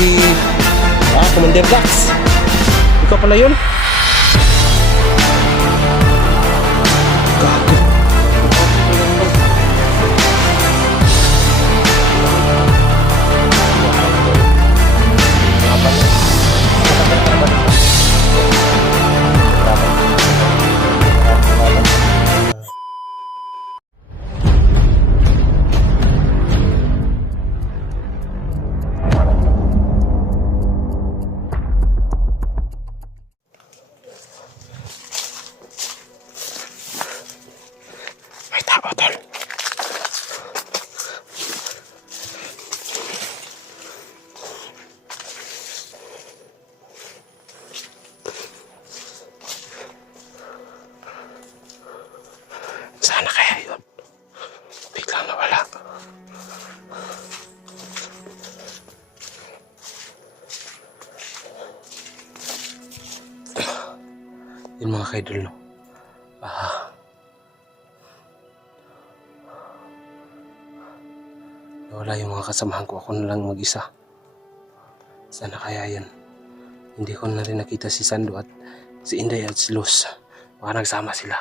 si Commander Dax. Ikaw pala yun? Gago. May tao, tol. Sana kaya yun? Biglang nawala. Yun mga kaidol, no? Nawala yung mga kasamahan ko. Ako na lang mag-isa. Sana kaya yan? Hindi ko na rin nakita si Sando at si Inday at si Luz. Baka nagsama sila.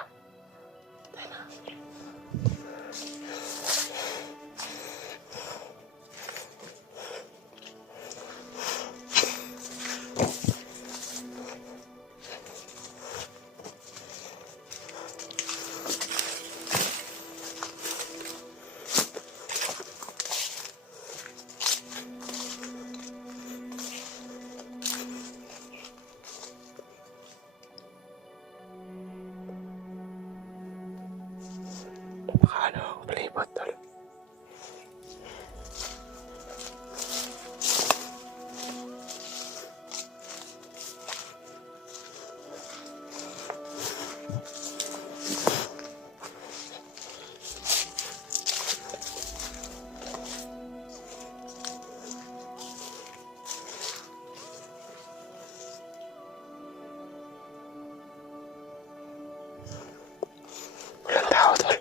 Baka ano, palibot, tol. Walang tao, tol.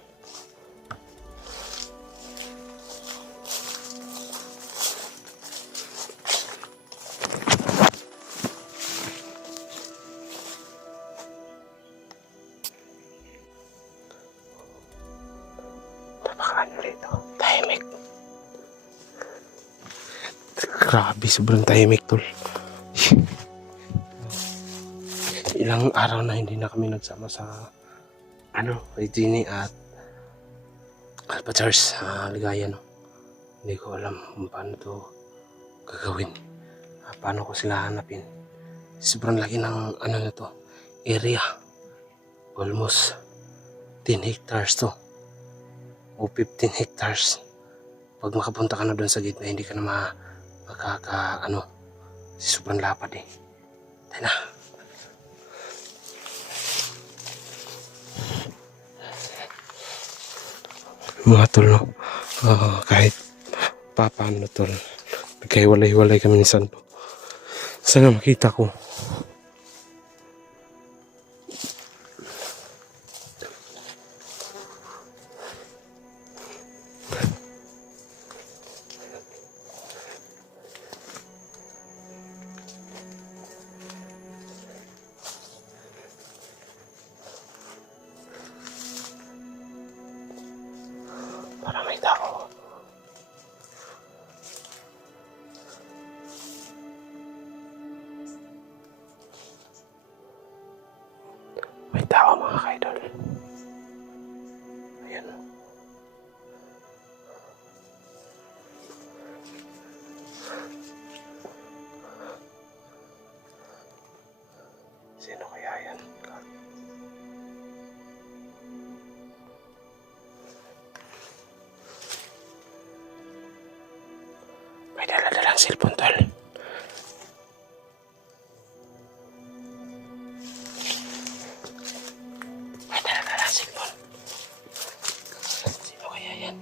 Napakaano rito. Tahimik. Grabe, sobrang tahimik, tol. Ilang araw na hindi na kami nagsama sa kay Jeannie at Alpachars sa Ligaya, no? Hindi ko alam kung paano to gagawin. Paano ko sila hanapin. Sobrang laki ng na to area. Almost 10 hectares to. O 15 hectares. Pag makapunta ka na doon sa gitna, hindi ka na sobrang lapad eh. Tayo na. Mga tol, no? Kahit papaano, tol, nagkahiwalay-hiwalay kami ni Sando. Sana makita ko. Para may tao. May tao, mga kaidol. Ayan. Sino kaya yan? May dala-dalang cellphone, tol. May dala-dalang cellphone. Sino kaya yan?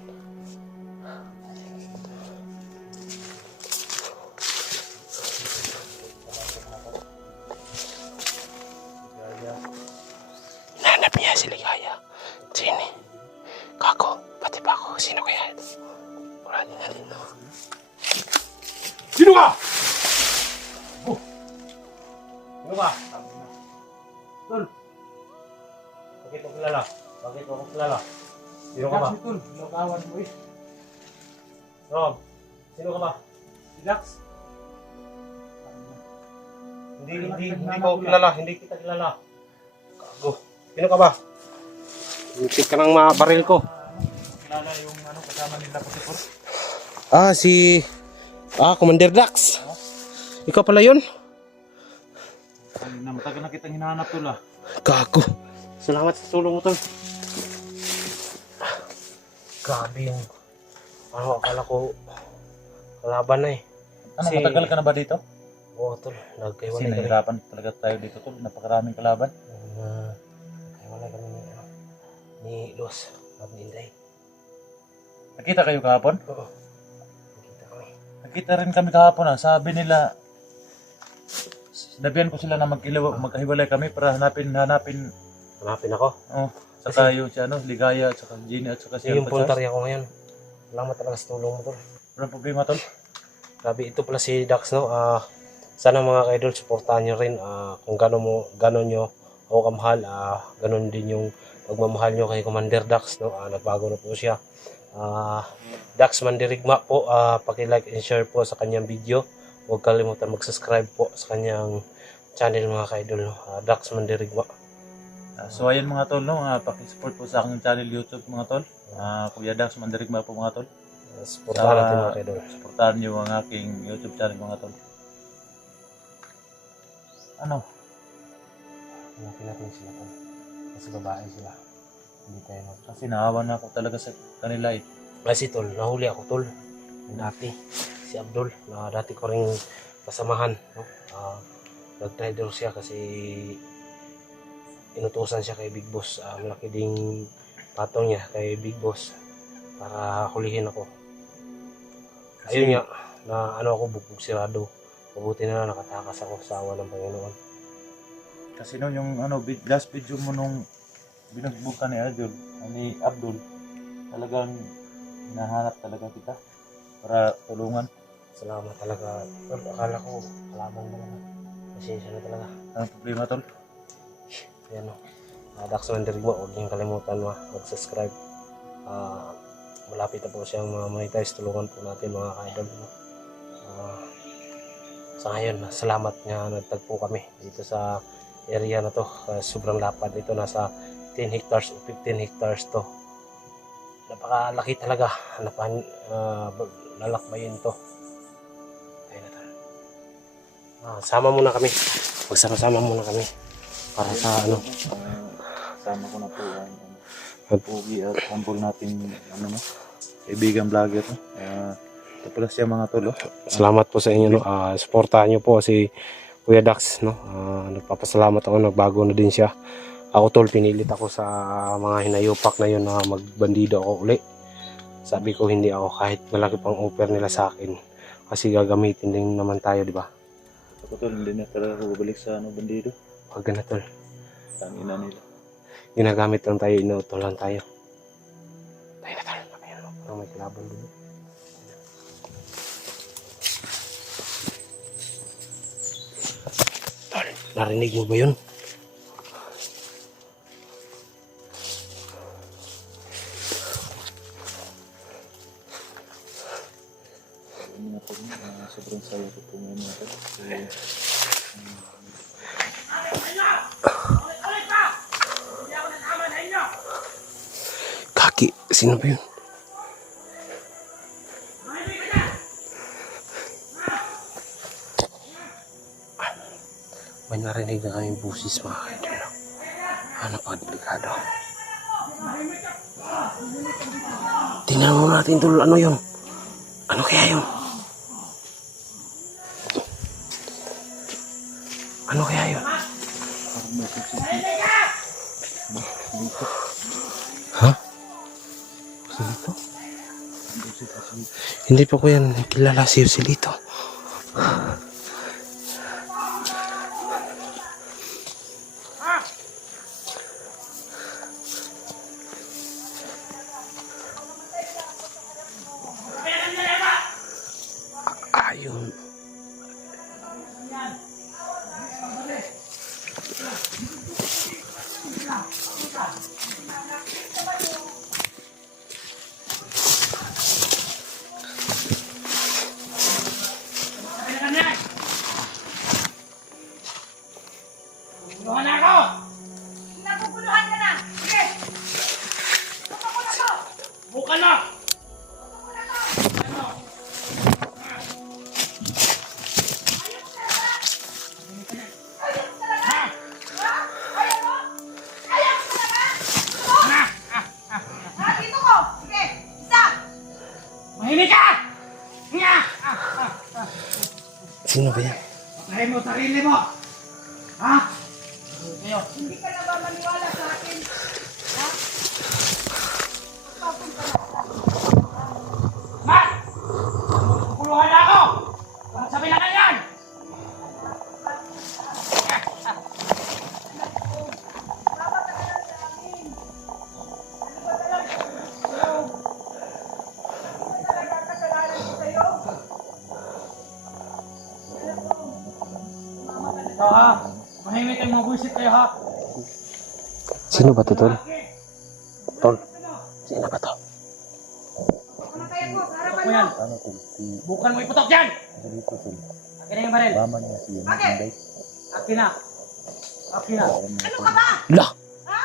Hinahanap niya si Ligaya. Jeannie. Kako, pati pa ako. Sino kaya ito? Wala din natin, no? Sino ka? ka? Tol. Bakit mo kilala? Bakit mo kilala? Sino ka ba? Si Tol, nakawan mo eh. Rob, sino ka ba? Si Dax. Hindi ko kilala, hindi kita kilala. Gago. Sino ka ba? Muntik ka ng mabaril ko. Kilala yung kasama nila po si Por. Commander Dax. Ikaw pala yun? Matagal na kitang hinahanap Tol ah. Gago. Salamat sa tulong mo, Tol. Grabe yung... akala ko... kalaban na eh. Matagal ka na ba dito? Oo, Tol. Kasi Nagkaiwalay kami. nahirapan talaga tayo dito Tol. Napakaraming kalaban. Nagkaiwalay kami ni Los. Abninday. Nakita kayo kahapon? Oo. Nakita kami. Nakita rin kami kahapon ah. Sabi nila... Sinabihan ko sila na magkahiwalay kami para hanapin Hanapin ako. saka yung si Ligaya at saka Gini at saka si Yung Alpachas. puntarya ko ngayon. Salamat talaga sa tulong mo, Tol. Walang problema Tol. Grabe, ito pala si Dax, no? Sana mga ka-idol, supportahan nyo rin. Kung gano'n nyo ako kamahal, gano'n din yung pagmamahal nyo kay Commander Dax, no? Nagbago na po siya. Dax Mandirigma po, paki-like and share po sa kanyang video. Huwag kalimutan mag-subscribe po sa kanyang channel mga ka-idol, no? Dax Mandirigma. So ayan mga Tol, no? Paki-support po sa aking channel YouTube mga Tol. Kuya Dax Mandirigma po mga Tol. Supportahan natin mga ka-idol. Supportahan nyo ang aking YouTube channel mga Tol. Hanapin natin sila, Tol. Kasi babae sila. Hindi tayo Kasi naawa na ako talaga sa kanila eh. Kasi Tol, nahuli ako, Tol. Dati, si Abdul, na dati ko ring kasamahan, no? Nag-trader siya kasi inutusan siya kay Big Boss. Malaki ding patong niya kay Big Boss para hulihin ako. Ayun nga, na ako, bugbog sirado. Mabuti na lang nakatakas ako sa awa ng Panginoon. Kasi no, yung last video mo nung binugbog ka ni Abdul, talagang hinahanap talaga kita para tulungan. Salamat talaga. Tol, akala ko kalaban mo naman. Pasensya na talaga. Anong problema Tol? Ayan o. Dax Mandirigma, huwag niyong kalimutan mag-subscribe. Malapit na po siyang monetize. Tulungan po natin mga ka-idol. Sa ngayon, salamat nga nagtagpo kami dito sa area na to. Sobrang lapad ito. Nasa 10 hectares o 15 hectares to. Napakalaki talaga. Lalakbayin to. Ayun na tayo. Sama muna kami. Magsama-sama muna kami. Para sa Sama ko na po ang Pugi at humble natin kaibigan vlogger. Ito pala siya mga Tol. Salamat po sa inyo, no. Suportahan niyo po si Kuya Dax, no. Nagpapasalamat ako, nagbago na din siya. Ako Tol, pinilit ako sa mga hinayupak na yun na magbandido ako uli. Sabi ko hindi ako, kahit malaki pang offer nila sa akin, kasi gagamitin din naman tayo, di ba? Ako Tol, hindi na talaga babalik sa bandido. Huwag na Tol. Tangina nila. Ginagamit lang tayo, inuutol lang tayo. Tayo na Tol. Parang may kalaban dito. Tol, narinig mo ba yun? Sobrang saya ko po ngayon mga Tol. Kaki, sino ba yun? May narinig na kaming busis mga kaidol. Napakadelikado. Tingnan mo natin Tol, ano yun? Ano kaya yun? Ano kaya yun? Ha? Silito? Hindi pa ko yan kilala si Silito. Ayun. Subukan mo! Dito ko! Sige! Isa! Mahimik ka! Nga! Sino ba yan? Patayin mo sarili mo! Ha? Kayo. Hindi ka na ba maniwala sa akin? Ha? Papunta na. Mat! Kuluhan na ako! Bakit sabi na yan? Baba ka na lang sa akin. Ano ba talaga? Ano ba talaga kasalanan ko sa'yo? Alam mo, mama ka na Ito ha. Mahimik kayo, mga buisit kayo ha. Sino ba to, Tol? Tol? Sino ba to? Ano kaya ko? Sa harapan Ako yan. mo. Ano tol? Si Bukan mo iputok dyan! dito tol. Akin na yung baril. Mama niya siya Bakit? nag-invite. Akin na. Akin na. Ano ka ba? La! Ha?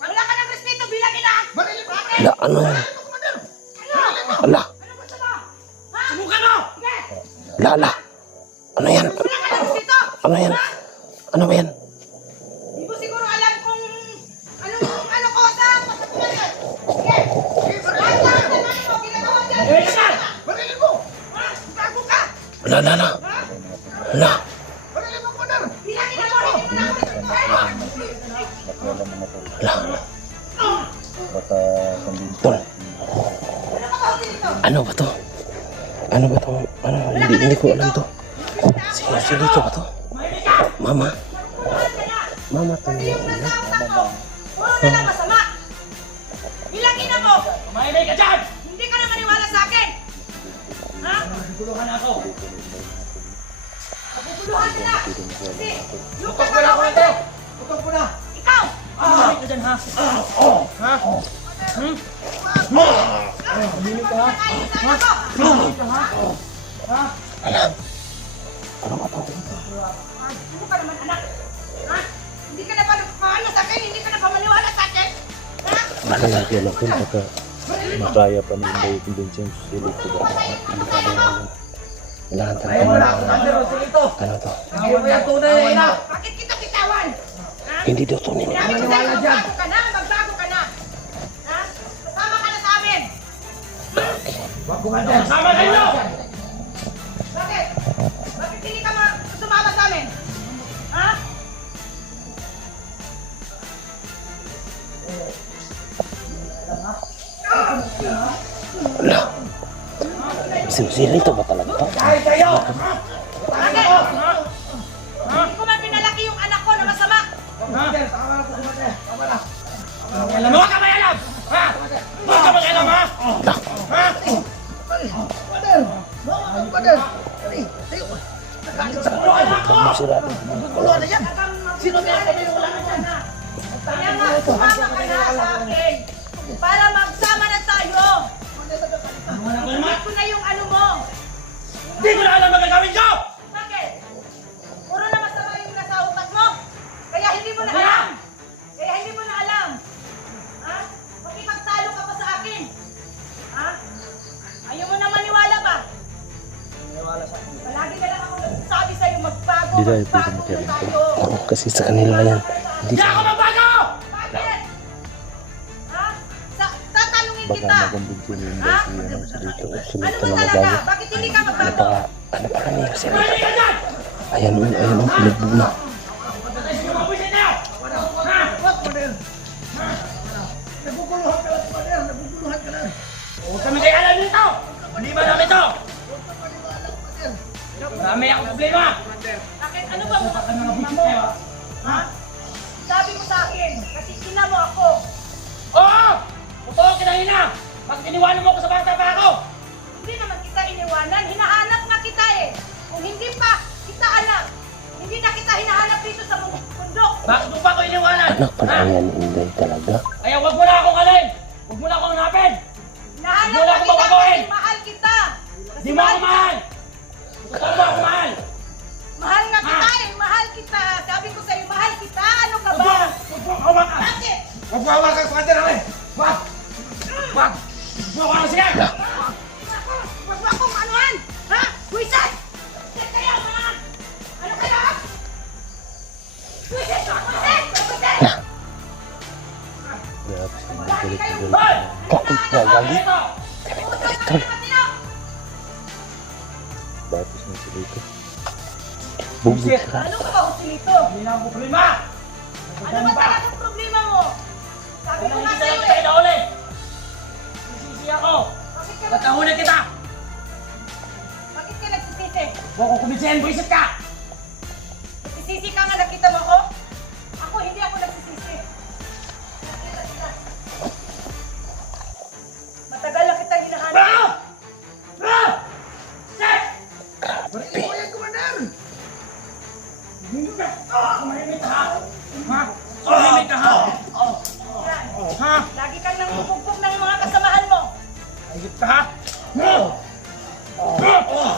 Wala ka ng respeto bilang ina! Bakit? La, ano yan? Ala! Ano gusto mo? Ha? Subukan mo! Sige! La, la! Ano yan? Wala ka ng respeto! Ano yan? Ano ba yan? Hindi mo siguro alam kung ano ko sa pagkatulan yan. Sige! Lahat na mo, ginagawa dyan! Eh, naman! Barilin mo! Ha? Bago ka! La, la, la! Ha? La! Barilin mo ko na! Bilangin na mo, hindi mo na ako respetuhin! Wala mga tol. La! Baka kumbinsi. Tol! Ano ka ba dito? Ano ba to? Ano ba to? Ano? Hindi ko alam to. Si dito ba to? Mahimik ka! Mama? Mama to. Pati yung nasa utak mo, puro na lang masama! Bilangin na mo! Mahimik ka dyan! Hindi ka na maniwala sa akin! Ha? Guluhan na ako. Naguguluhan ka na! Kasi, yung Putok mo na ako ito! Putok mo na! ikaw! Mahimik ka dyan ha? Ha? Hmm? Mahimik ka ha? Kain sa ano ko! Mahimik ka ha? Ha? Ano ba to? Hindi mo ka naman anak! Ha? Hindi ka na pa paano sa akin? Hindi ka na pa maniwala sa akin? Ha? Ano na? Wala tol baka makaya pa ni Inday kumbinsi si dito ba. Kailangan Ayaw mo na ako tayo. nandero sa ito! Ano to? Ayaw mo yung tunay na! Bakit kita bitawan? Ha? Hindi daw to nila. Sabi ko sa'yo, magbago ka na! Magbago ka na! Ha? Kasama ka na sa amin! Wag ko nga dyan! Sama kayo! Bakit? Bakit hindi ka sumama sa amin? Ha? La! Sinito ba talaga to? Kahit kayo! Bakit? Hindi ko man pinalaki yung anak ko na masama! Alam mo ka ba alam? Ha? Huwag ka mag-alam ha? La! Ha? Ano sila? Sino kaya kami wala na dyan ha? Kaya nga, sumama ka na sa akin para magsama na tayo! Hindi ko na yung ano mo! Hindi ko na alam ang gagawin ko! Bakit? Puro na masama yung nasa utak mo! Kaya hindi mo na alam! Kaya hindi mo na alam! Ha? Makipagtalo ka pa sa akin! Ha? Ayaw mo na maniwala ba? Palagi na lang ako nagsasabi sa'yo magbago, Di tayo magbago pwede na makialam. tayo! Kasi sa kanila yan. Hindi Hindi ako magbago! Bakit? Ha? Tatanungin Baka kita! makumbinsi ni Inday si ano si dito. sunod Ano ka ba na talaga? magbago. Bakit hindi ka Ano magbago? pa? Ano pa kanila sila? Mahimik ka dyan! Ayan o, ayan o, pinagbog na. Patay sa mga buwisit na! Ha? Huwag kami kayo alam dito! Hindi ba namin to? Marami akong problema! Bakit? Ano ba mga Ano problema na buwisit mo? kayo? Ha? Sabi mo sa akin, kasi ina mo ako. Oo! Totoo kinahina! Bakit iniwanan mo ako sa bata pa ako? Hindi naman kita iniwanan, hinahanap nga kita eh. Kung hindi pa kita anak, hindi na kita hinahanap dito sa bundok. Bakit mo pa ako iniwanan? Anak pala yan, Inday talaga. Kaya wag mo na akong alin! Huwag mo na akong hanapin! Hinahanap Wala nga akong kita babaguhin. kasi mahal kita. Kasi Di mo ako mahal! Totoo mo ako mahal! Mahal nga kita eh, mahal kita. Sabi ko sa'yo, mahal kita. Ano ka ba? Huwag mo ako hawakan! Bakit? Huwag mo hawakan sa kanya namin! Wag! Wag! Buka ka na sige! Huwag mo akong anuhan! Ha? Wisan! Wisan kayo, mga... Ano kayo? Wisan! Wisan! Wisan! Grabe siya, Wala galit na kayong... galit. Galit. Ito! Galit, tol. Batis na sila ito. Bubog ka. Anong kausilito? Hindi na ang problema! Ano ba talagang problema mo? Sabi Kaya ko nga hindi sa'yo na eh! kita nahuli! Sisisi ako! Bakit ka Ba't nahuli kita? Bakit ka nagsisisi? Huwag ko kumitsahin, buisit ka! Nagsisisi ka nga, nakita mo ko? Ako, hindi ako nagsisisi. Matagal na kitang hinahanap. Bro! Bro! Shit! Kumahimik ka ha? Ha? Kumahimik ka ha? Ha? Lagi kang nangbubugbog ng mga kasamahan mo. Ayip ka ha?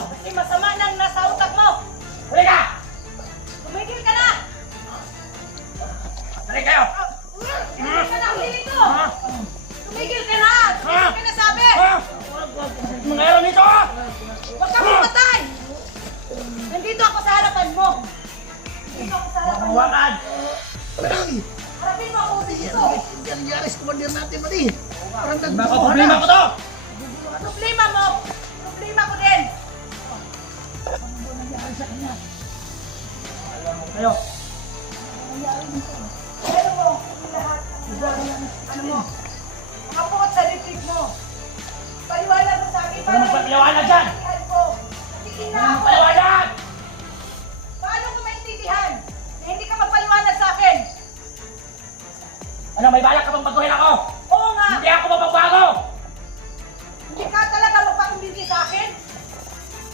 Kasi masama nang nasa utak mo. Huli ka! Tumigil ka na! Dali kayo! Tumigil ka na, ulitin ko! Ha? Tumigil ka na! Tumigil ka na sabi! Ha? Mga alam nito ha? Huwag kang pumatay! Nandito ako sa harapan mo. Nandito ako sa harapan mo. Hawakan! Harapin mo ako dito. Baka problema ko to! Problema mo. Problema ko din. Kayo! Ano mo? Lahat. Ano mo? Makapukot sa litig mo. Paliwanag mo sa akin. Ano magpapaliwanag dyan? Maintindihan ko. Nakikin na ako. Paliwanag! Paano ko maintindihan? Na hindi ka magpaliwanag sa akin. Ano, may balak ka bang baguhin ako? Oo nga. Hindi ako mapagbago! Hindi ka talaga magpakumbinsi sa akin?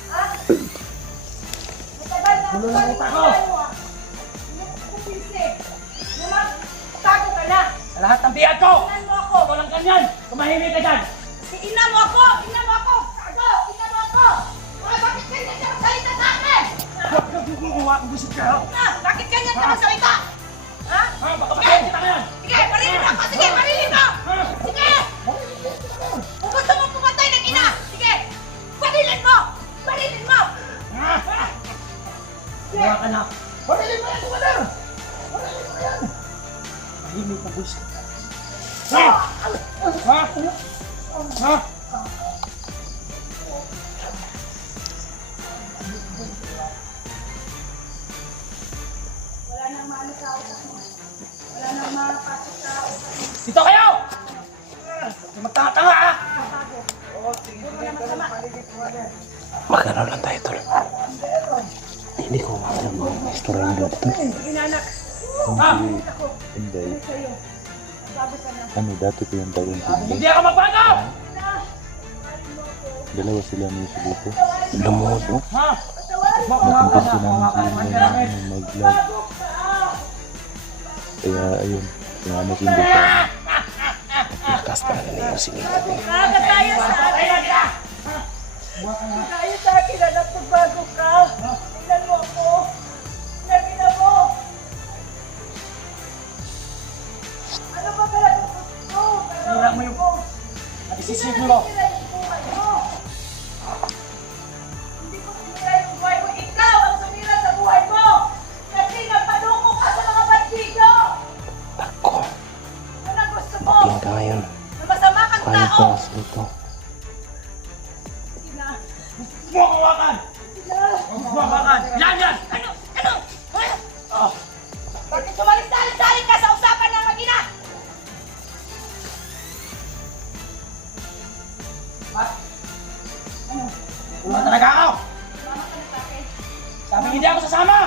Ha? Matagal na ako panindihan mo ah. Hindi ko kumbinsi. Na magtago ka na. Sa lahat ng biyan ko! Tingnan mo ako. Ako lang ganyan! Tumahimik ka dyan! Si ina mo ako! Ina mo ako! Tago! Ina mo ako! Bakit ganyan ka magsalita sa akin? Huwag kang kukuha kung gusto ka! Na, bakit ganyan ka magsalita? Ha? Ha? Baka patayin kita ngayon! Sige, marilin ako! Sige, marilin mo! Sige! Kung gusto mo pumatay ng ina, sige! Marilin mo! Marilin mo! Kuha ka na! Marilin mo yan! Kuha na! Marilin mo yan! Mahimik na gusto. Ha? Ha? Ha? Wala nang maano sa utak mo. Wala nang mapasok sa utak mo. Dito kayo! Magtanga-tanga ha! Puro na masama. Magkano lang tayo, tol. Hindi ko alam ang istorya ng dito, tol. Sige na anak. Ha? Ako, Hindi. sa'yo. Sabi ka na. Ano, dati ko yung tawag Hindi ako magbago! Dalawa sila ni dito. Lumuhod, oh. Ha? Nakumpirsi namin sila ng mag-vlog. Kaya ayun, sumama si Inday sa amin. Lakas talaga na yung singita ko. Maaga tayo sa akin. Patay na kita! Tayo sa akin na napagbago ka. Tingnan mo ako. Tingnan mo. Ano ba talaga gusto? Sira mo yung... Nagsisipin mo! Sinira yung buhay mo. Hindi ko sinira yung buhay mo. Ikaw ang sumira sa buhay mo. Kasi nagpaduko ka sa mga bandido. Ako, Ano ang gusto mo? tingin ka ngayon. Na masama kang Kaya tao. ko mas dito. Sige na. Huwag hawakan! Sige na. Huwag hawakan! Yan yan! Ano? Ano? Ha? Oh. Bakit sumalis-salis ka sa usapan ng mag-ina? What? Wala talaga ako! Sumama ka na sa akin. Sabi hindi ako sasama!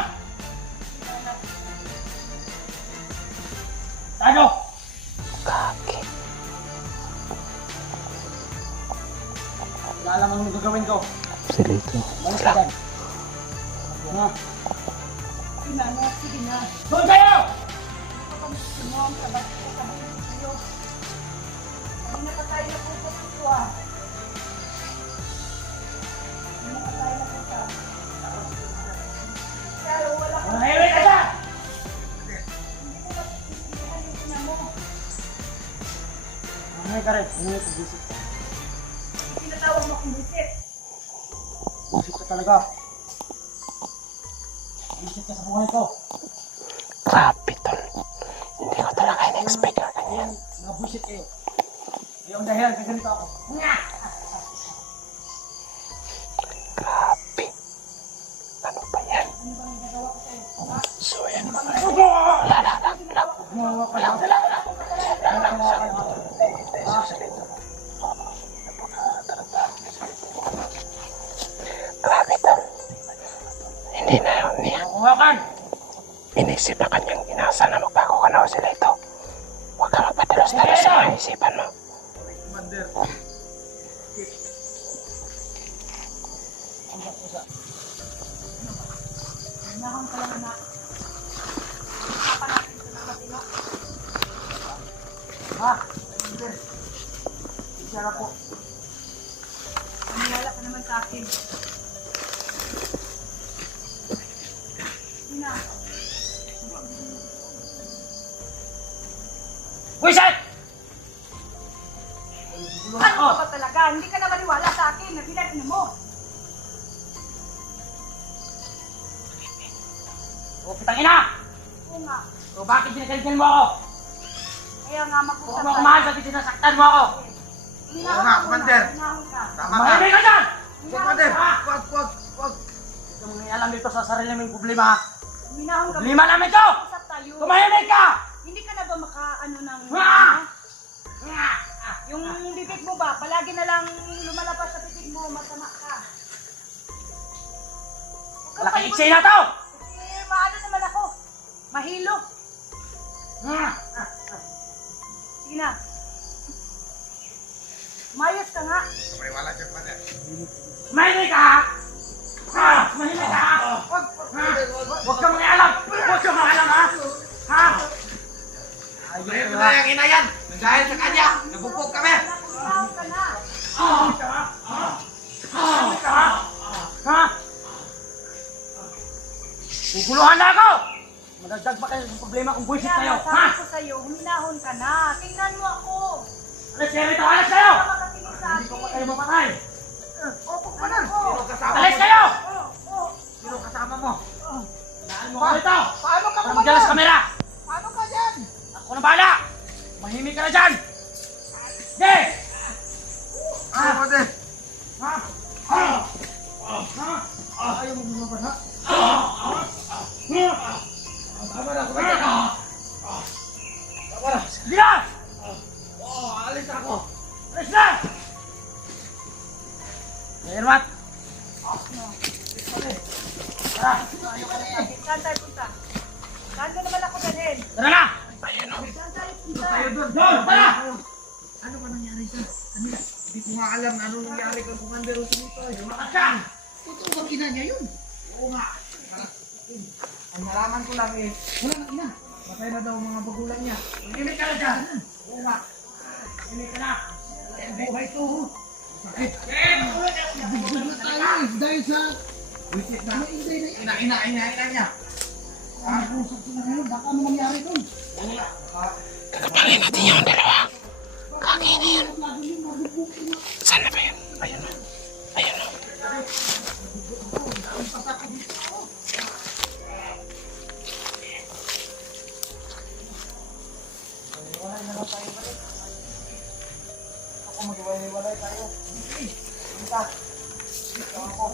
Ano? Kaki. Wala alam ang gagawin ko. Sila ito. Malis ka dyan. Ha? Sige na, anak. Sige na. Doon kayo! Gusto mo ang sabat ko sa sa'yo. Hindi na pa tayo napupunta ito ah. Hindi na pa tayo napunta. Pero wala ka. Mahimik ka dyan! Hindi ko matitindihan yung ina mo. Mahimik ka rin. Mahimik ka. Visit ka. akong visit. Buisit ka talaga. Buisit ka sa buhay ko. Grabe, tol. Hindi ko talaga in-expect na ganyan. Mga buisit kayo. Yung dahilan ka ganito ako. Grabe. Ano ba yan? Ano bang nagawa ko sa'yo? Ha? So, yan. Ano bang nagawa Grabe, tol. Hindi na yun niya. Kumakan! Inisip na kanyang inasa na magbago ka na o sila ito. Huwag ka magpadalos-dalos sa mga isipan mo. Commander. Hinahon ka lang anak. Papanapin ko ng matino. Ha? Commander. Isara po. Maniwala ka naman sa akin. Sina? Buisit! Ano ka ba talaga? Hindi ka na maniwala sa akin. Nabilan mo. O, putang ina! Oo nga. O, bakit sinakalitan mo ako? Kaya nga Huwag mag-usap mo ako mahal sa sinasaktan mo ako. Hinahon Oo nga, ka muna. Commander. Hinahon ka. Mahimik ka dyan! Hinahon ka. Wag. Huwag kang mangialam dito sa sarili mong problema. ha? Hinahon ka. Problema namin to! Usap tayo. Tumahimik ka! Hindi ka na ba maka-ano ng... Ah! Yung bibig mo ba? Palagi na lang lumalabas sa bibig mo. Masama ka. Huwag kang Malaki palibot- iksi na to! Eh, maano naman ako. Mahilo. Sige na. Mayos ka nga. Mahimik ka! Mahimik ka! Huwag kang mangialam! Huwag kang mangialam, ha? Ha? Ayun na yung ina yan. Dahil sa kanya, nabupog kami. Hinahon ka na. Mahimik ka, ha? Mahimik ka, ha? Ha? Guguluhan na ako! Madagdag pa kayo sa problema kung buisit Kaya kayo, nga, ha? sabi ko sa'yo, huminahon ka na. Tingnan mo ako. Alas kayo rito! Alas kayo! Hindi ka makatingin sa Hindi ko pa akin. kayo mapatay! Opo ka na. Sino kasama Alas mo? kayo! Sino kasama mo? Daan mo ako rito! Paano ka Para magdalas kamera! Paano ka dyan? Ako na bahala! Mahimik ka na dyan! Sige! Commander. Ha? Ha? Ha? Ayaw mo lumabas, ha? Tama na, Commander. Tama na. Sige na! Alis ako. Alis na! Ngayon, Mat! Tara! Saan tayo punta? Saan ka naman ako dalhin? Tara na! Saan tayo punta? Doon! Tara! Ano ba nangyari sa kanila? Hindi ko nga alam na anong nangyari kay Commander Rosalito. Lumakas ka! Totoo ba ina niya yun? Oo nga. Ang nalaman ko lang eh, wala na ina. Patay na daw ang mga bagulang niya. Mahimik ka na dyan! Oo nga. Mahimik ka na! Ang buhay to. Sakit. Dahil sa wisit na ina niya. Ang pusok sila ngayon, baka ano mangyari doon? Tatapangin natin yung dalawa. Kaki na yan. Saan na ba yun? Ayun o. Ayun o. Ako mag-iwalay tayo. Punta. Ako.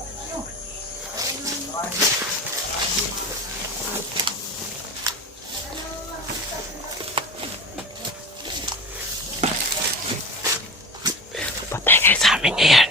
Patay kayo sa amin ngayon.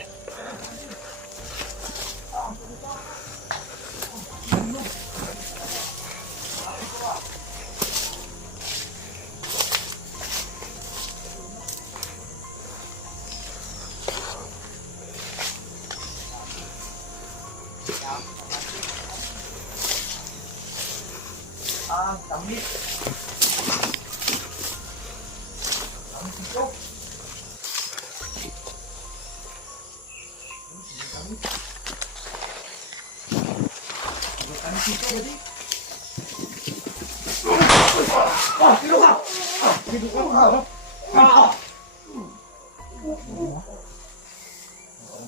Ang tamis.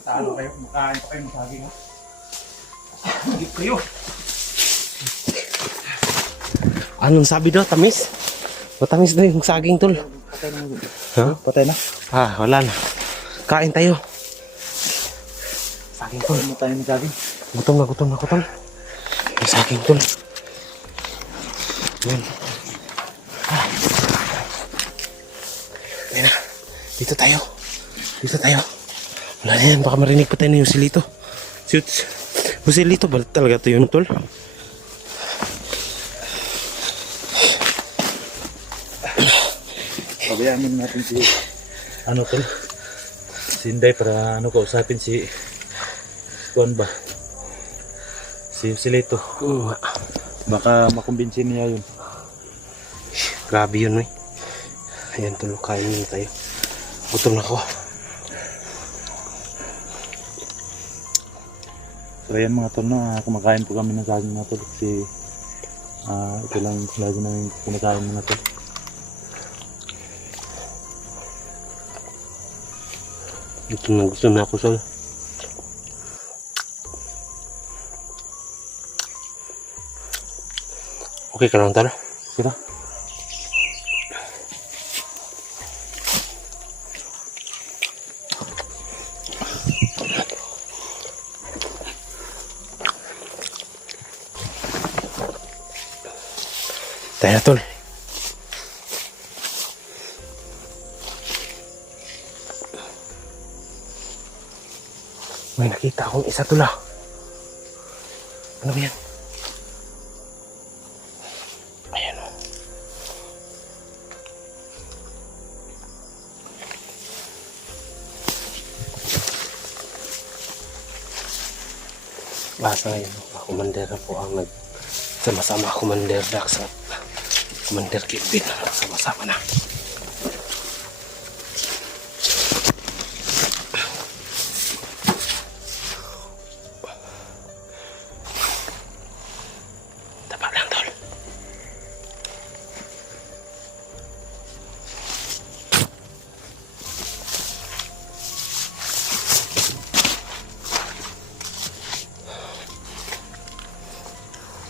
Talo kayo, makain pa kayo ng saging ha. Higit kayo. Anong sabi daw? Tamis? Matamis daw yung saging, tol. Patay na. Ha? Patay na. Wala na. Kain tayo. Saging, tol. Ano tayo ng saging? Gutom na, gutom na, gutom. May saging, tol. Yan. Ayun na. Dito tayo. Dito tayo. Wala na yan. Baka marinig pa tayo na yung silito. Shoot. Yung silito ba talaga ito yun, tol? Pabayaan muna natin si ano tol, si Inday para kausapin si Kuan ba, si Silito. Oo nga. Baka makumbinsin niya yun. Grabe yun, eh. Ayan, tol. Kain muna tayo. Gutom na ako. So ayan mga tol, no, kumakain po kami ng saging na tol kasi ito lang lagi namin kumakain mga tol. Gutom na ako, Sol. Okay ka lang, tol? Kira? Tayo na, tol. May nakita akong isa, tol, ah. Ano ba yan? Ayan, oh. Basta ngayon, Commander na po ang nagsama-sama Commander Dax at Commander Kevin. Nagsama-sama na. Tapa lang, tol.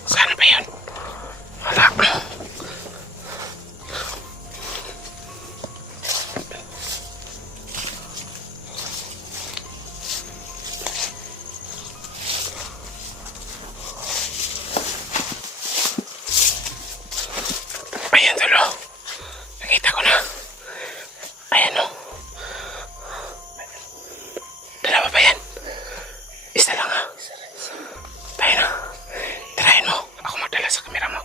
Saan ba yun? Wala. Ayan, tulo. Nakita ko na. Ayan, o. Dalawa ba yan? Isa lang, ha? Tayo na. Tirahin mo. Ako magdala sa kamera mo.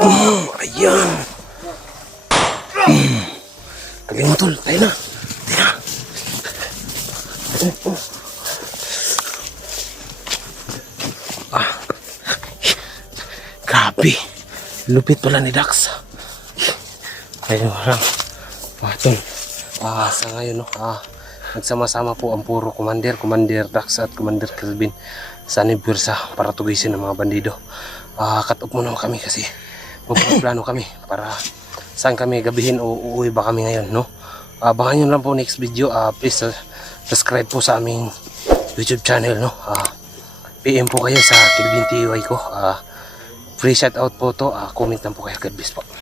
Oh, ayan. Galing mo, tol. Tayo na. Tayo na. Grabe. Lupit pala ni Dax. Ayun lang. Tol. Sa ngayon, no, nagsama-sama po ang puro Commander Dax at Commander Kelvin sa Nibursa para tugisin ng mga bandido. Cut off muna kami kasi magplano kami para saan kami gabihin o uuwi ba kami ngayon, no? Abangan nyo lang po next video. Please subscribe po sa aming YouTube channel, no? PM po kayo sa Kelvin TY ko. Free shout out po to. Comment lang po kayo. God bless po.